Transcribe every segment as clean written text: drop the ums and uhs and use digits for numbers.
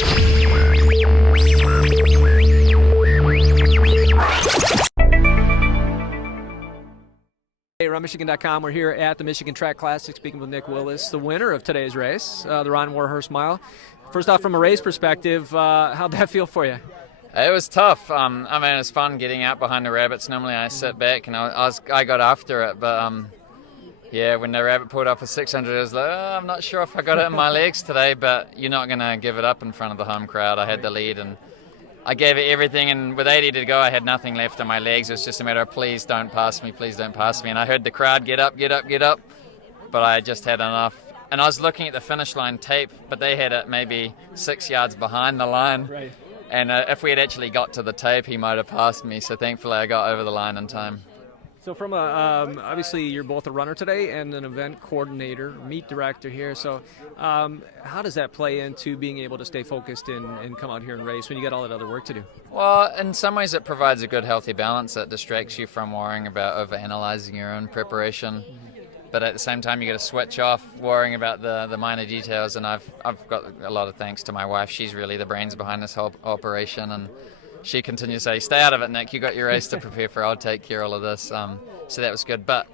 Hey, RunMichigan.com. We're here at the Michigan Track Classic speaking with Nick Willis, the winner of today's race, the Ron Warhurst Mile. First off, from a race perspective, how'd that feel for you? It was tough. I mean, it was fun getting out behind the rabbits. Normally I sit back and I got after it, but yeah, when the rabbit pulled up a 600, I was like, I'm not sure if I got it in my legs today, but you're not going to give it up in front of the home crowd. I had the lead and I gave it everything, and with 80 to go, I had nothing left in my legs. It was just a matter of please don't pass me, please don't pass me. And I heard the crowd get up, get up, get up, but I just had enough. And I was looking at the finish line tape, but they had it maybe 6 yards behind the line. Right. And if we had actually got to the tape, he might have passed me. So thankfully, I got over the line in time. So from obviously you're both a runner today and an event coordinator, meet director here. So how does that play into being able to stay focused and come out here and race when you got all that other work to do? Well, in some ways it provides a good healthy balance that distracts you from worrying about overanalyzing your own preparation. But at the same time, you got to switch off worrying about the minor details. And I've got a lot of thanks to my wife. She's really the brains behind this whole operation, and she continues to say, stay out of it, Nick. You got your race to prepare for. I'll take care of all of this. So that was good. But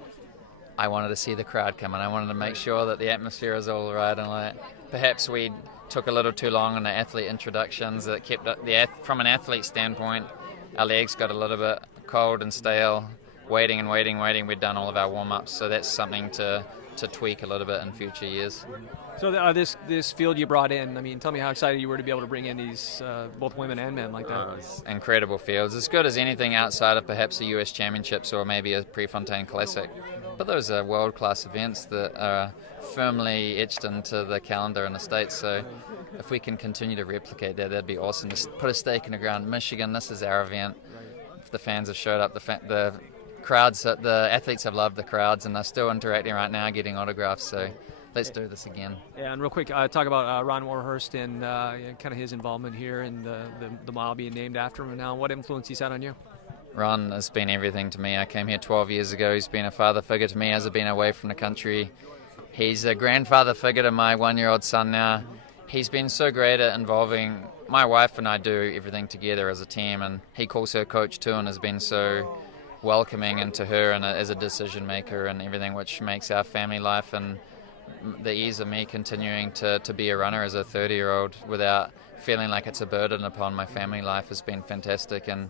I wanted to see the crowd come in. I wanted to make sure that the atmosphere was all right. And perhaps we took a little too long on the athlete introductions. That kept from an athlete standpoint, our legs got a little bit cold and stale. Waiting and waiting. We'd done all of our warm-ups. So that's something to tweak a little bit in future years. So this field you brought in, I mean, tell me how excited you were to be able to bring in these both women and men like that. Incredible fields, as good as anything outside of perhaps the US Championships or maybe a Prefontaine Classic. But those are world-class events that are firmly etched into the calendar in the States. So if we can continue to replicate that, that'd be awesome. Just put a stake in the ground. Michigan, this is our event. If the fans have showed up, the crowds, the athletes have loved the crowds, and they're still interacting right now, getting autographs. So let's do this again. Yeah, and real quick, talk about Ron Warhurst and kind of his involvement here and the mile being named after him now. What influence he's had on you? Ron has been everything to me. I came here 12 years ago. He's been a father figure to me as I've been away from the country. He's a grandfather figure to my 1-year-old son now. He's been so great at involving my wife, and I do everything together as a team, and he calls her coach too and has been so welcoming into her and as a decision maker and everything, which makes our family life and the ease of me continuing to be a runner as a 30-year-old without feeling like it's a burden upon my family life has been fantastic. And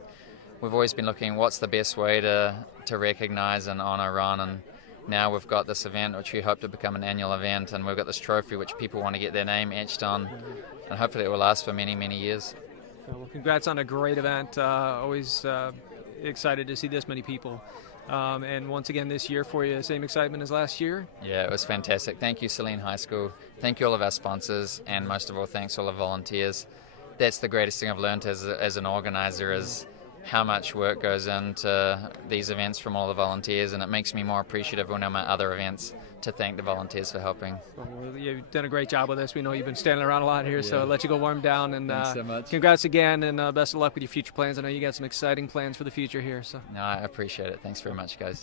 we've always been looking what's the best way to recognize and honor Ron, and now we've got this event which we hope to become an annual event, and we've got this trophy which people want to get their name etched on, and hopefully it will last for many, many years. Well, congrats on a great event. Always excited to see this many people. And once again this year for you, same excitement as last year? Yeah, it was fantastic. Thank you, Saline High School. Thank you all of our sponsors, and most of all, thanks all the volunteers. That's the greatest thing I've learned as an organizer is how much work goes into these events from all the volunteers, and it makes me more appreciative when I'm at other events to thank the volunteers for helping. Well, you've done a great job with this. We know you've been standing around a lot here, so I'll let you go warm down. And thanks so much. Congrats again, and best of luck with your future plans. I know you got some exciting plans for the future here. So. No, I appreciate it. Thanks very much, guys.